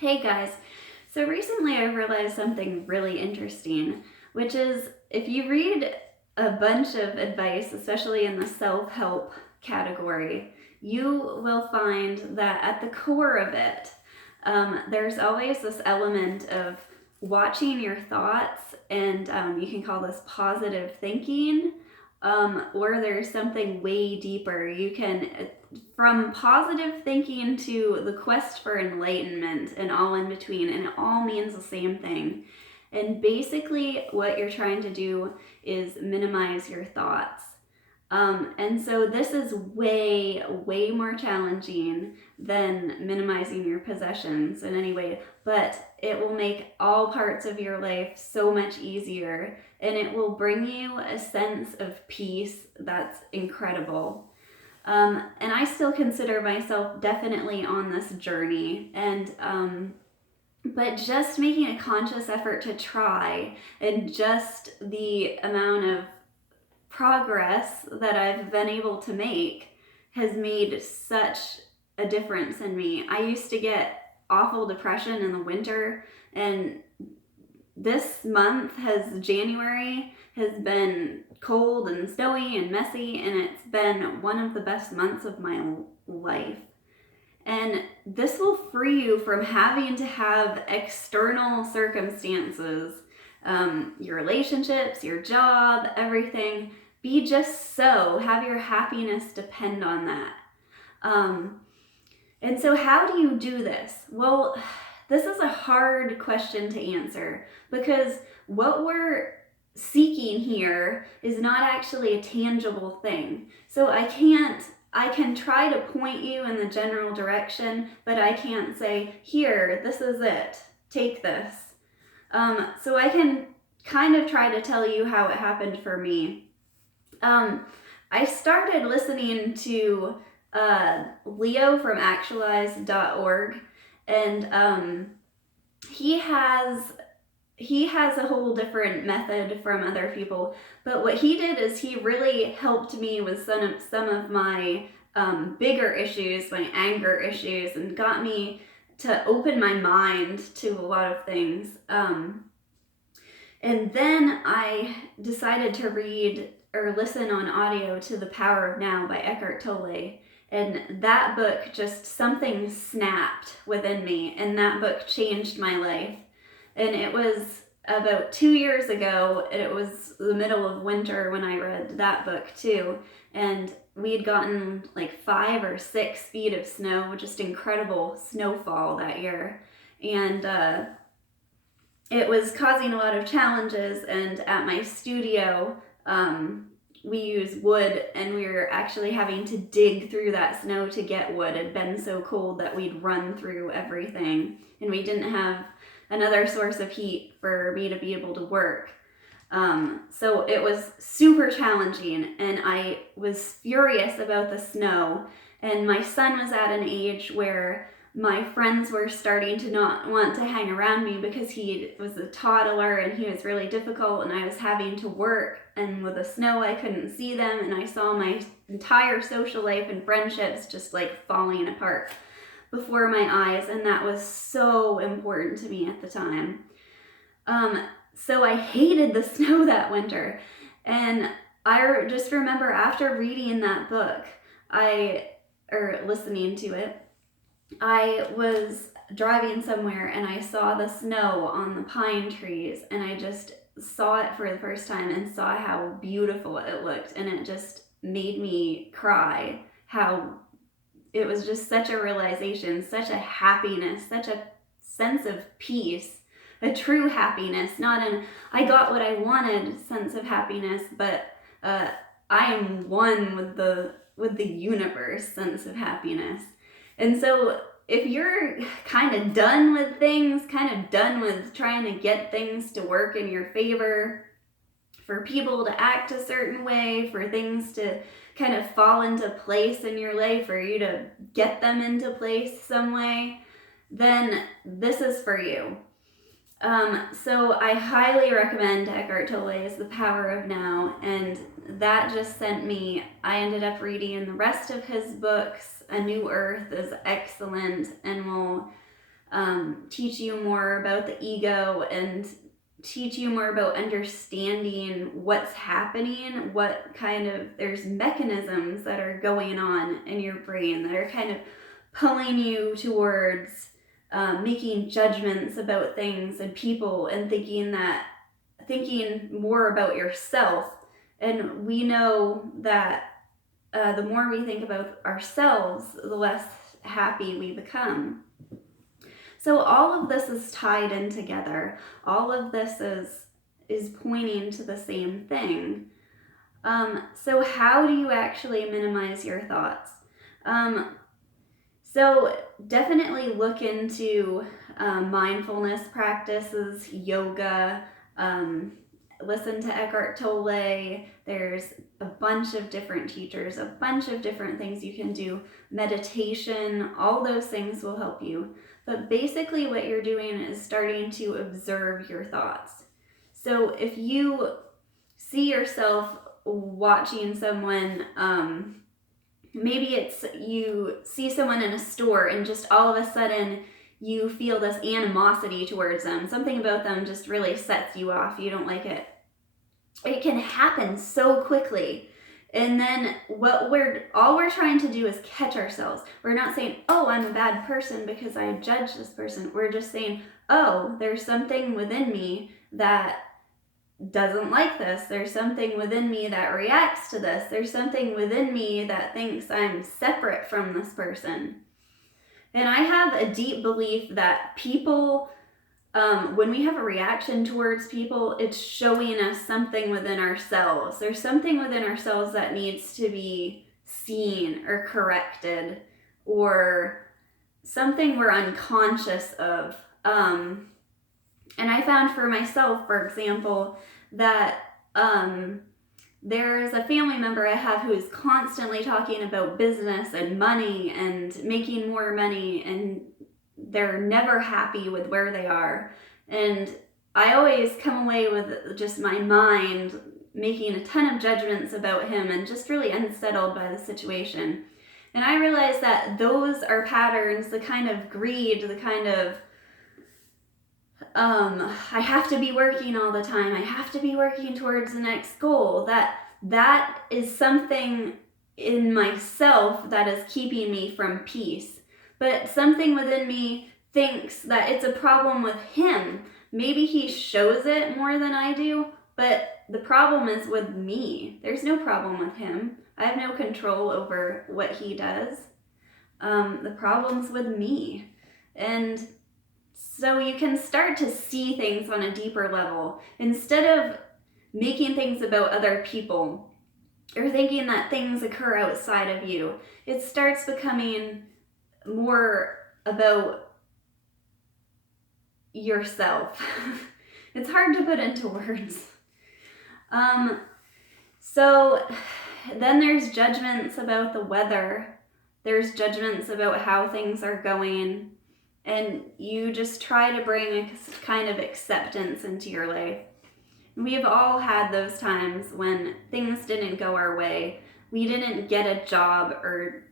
Hey guys, so recently I realized something really interesting, which is if you read a bunch of advice, especially in the self-help category, you will find that at the core of it, there's always this element of watching your thoughts, and you can call this positive thinking, or there's something way deeper. You can from positive thinking to the quest for enlightenment and all in between, and it all means the same thing. And basically, what you're trying to do is minimize your thoughts. And so this is way, way more challenging than minimizing your possessions in any way, but it will make all parts of your life so much easier, and it will bring you a sense of peace that's incredible. And I still consider myself definitely on this journey, and but just making a conscious effort to try, and just the amount of progress that I've been able to make has made such a difference in me. I used to get awful depression in the winter, and this month January has been cold and snowy and messy, and it's been one of the best months of my life. And this will free you from having to have external circumstances, your relationships, your job, everything. Be just so. Have your happiness depend on that. And so, how do you do this? Well, this is a hard question to answer because what we're seeking here is not actually a tangible thing. So I can try to point you in the general direction, but I can't say, here, this is it, take this. So I can kind of try to tell you how it happened for me. I started listening to Leo from actualize.org, and he has a whole different method from other people, but what he did is he really helped me with some of my bigger issues, my anger issues, and got me to open my mind to a lot of things. And then I decided to read or listen on audio to The Power of Now by Eckhart Tolle. And that book, just something snapped within me, and that book changed my life. And it was about 2 years ago, and it was the middle of winter when I read that book too. And we had gotten like 5 or 6 feet of snow, just incredible snowfall that year. And it was causing a lot of challenges, and at my studio, we use wood, and we were actually having to dig through that snow to get wood. It had been so cold that we'd run through everything, and we didn't have another source of heat for me to be able to work. So it was super challenging, and I was furious about the snow, and my son was at an age where my friends were starting to not want to hang around me because he was a toddler and he was really difficult, and I was having to work, and with the snow I couldn't see them, and I saw my entire social life and friendships just like falling apart before my eyes, and that was so important to me at the time. So I hated the snow that winter, and I just remember after reading that book, or listening to it, I was driving somewhere and I saw the snow on the pine trees, and I just saw it for the first time and saw how beautiful it looked, and it just made me cry. How it was just such a realization, such a happiness, such a sense of peace, a true happiness, not an I got what I wanted sense of happiness, but I am one with the universe sense of happiness. And so if you're kind of done with things, kind of done with trying to get things to work in your favor, for people to act a certain way, for things to kind of fall into place in your life, for you to get them into place some way, then this is for you. So I highly recommend Eckhart Tolle's The Power of Now, and that just sent me, I ended up reading the rest of his books. A New Earth is excellent and will teach you more about the ego and teach you more about understanding what's happening, there's mechanisms that are going on in your brain that are kind of pulling you towards making judgments about things and people and thinking more about yourself. And we know that the more we think about ourselves, the less happy we become. So all of this is tied in together. All of this is pointing to the same thing. So how do you actually minimize your thoughts? So definitely look into mindfulness practices, yoga, listen to Eckhart Tolle. There's a bunch of different teachers, a bunch of different things you can do. Meditation, all those things will help you. But basically what you're doing is starting to observe your thoughts. So if you see yourself watching someone, maybe it's you see someone in a store and just all of a sudden you feel this animosity towards them. Something about them just really sets you off. You don't like it. It can happen so quickly. And then all we're trying to do is catch ourselves. We're not saying, oh, I'm a bad person because I judge this person. We're just saying, oh, there's something within me that doesn't like this. There's something within me that reacts to this. There's something within me that thinks I'm separate from this person. And I have a deep belief that people, when we have a reaction towards people, it's showing us something within ourselves. There's something within ourselves that needs to be seen or corrected, or something we're unconscious of. And I found for myself, for example, that there is a family member I have who is constantly talking about business and money and making more money, and they're never happy with where they are. And I always come away with just my mind making a ton of judgments about him and just really unsettled by the situation. And I realized that those are patterns, the kind of greed, the kind of I have to be working all the time. I have to be working towards the next goal. That is something in myself that is keeping me from peace. But something within me thinks that it's a problem with him. Maybe he shows it more than I do, but the problem is with me. There's no problem with him. I have no control over what he does. The problem's with me. And so you can start to see things on a deeper level. Instead of making things about other people or thinking that things occur outside of you, it starts becoming more about yourself. It's hard to put into words. So then there's judgments about the weather. There's judgments about how things are going. And you just try to bring a kind of acceptance into your life. We have all had those times when things didn't go our way. We didn't get a job, or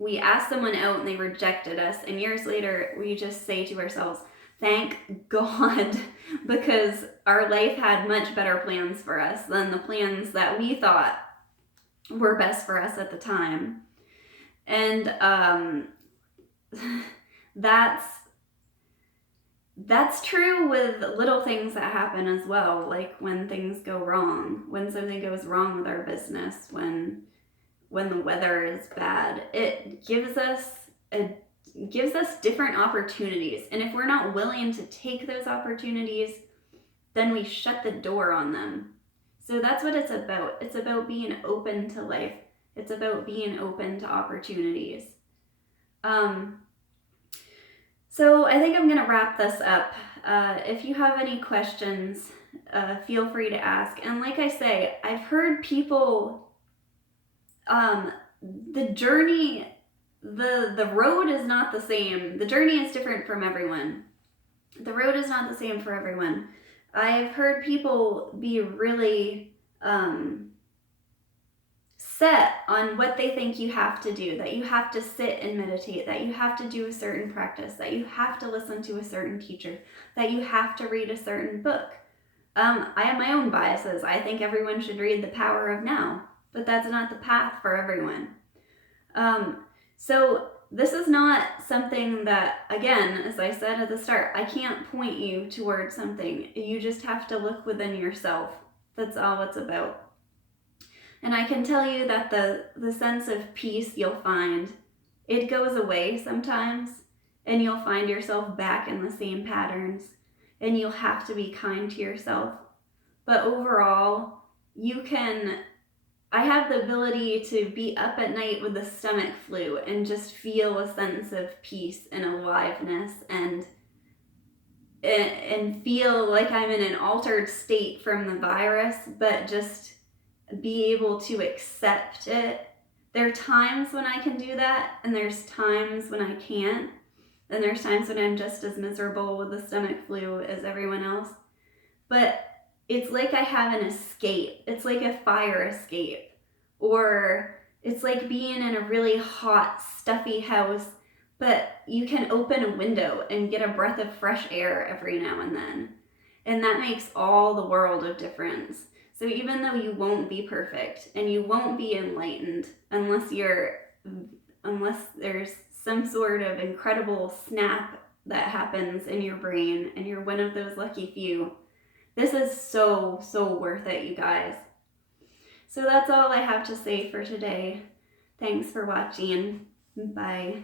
we asked someone out and they rejected us. And years later, we just say to ourselves, thank God, because our life had much better plans for us than the plans that we thought were best for us at the time. And that's true with little things that happen as well, like when things go wrong, when something goes wrong with our business, when the weather is bad. It gives us different opportunities, and if we're not willing to take those opportunities, then we shut the door on them. So that's what it's about. It's about being open to life. It's about being open to opportunities. So I think I'm going to wrap this up. If you have any questions, feel free to ask. And like I say, I've heard people, the journey, the road is not the same. The journey is different from everyone. The road is not the same for everyone. I've heard people be really set on what they think you have to do, that you have to sit and meditate, that you have to do a certain practice, that you have to listen to a certain teacher, that you have to read a certain book. I have my own biases. I think everyone should read The Power of Now, but that's not the path for everyone. So this is not something that, again, as I said at the start, I can't point you towards something. You just have to look within yourself. That's all it's about. And I can tell you that the sense of peace you'll find, it goes away sometimes, and you'll find yourself back in the same patterns, and you'll have to be kind to yourself. But overall, I have the ability to be up at night with the stomach flu and just feel a sense of peace and aliveness and feel like I'm in an altered state from the virus, but just be able to accept it. There are times when I can do that, and there's times when I can't. And there's times when I'm just as miserable with the stomach flu as everyone else. But it's like I have an escape. It's like a fire escape. Or it's like being in a really hot, stuffy house, but you can open a window and get a breath of fresh air every now and then. And that makes all the world of difference. So even though you won't be perfect and you won't be enlightened unless there's some sort of incredible snap that happens in your brain and you're one of those lucky few, this is so, so worth it, you guys. So that's all I have to say for today. Thanks for watching. Bye.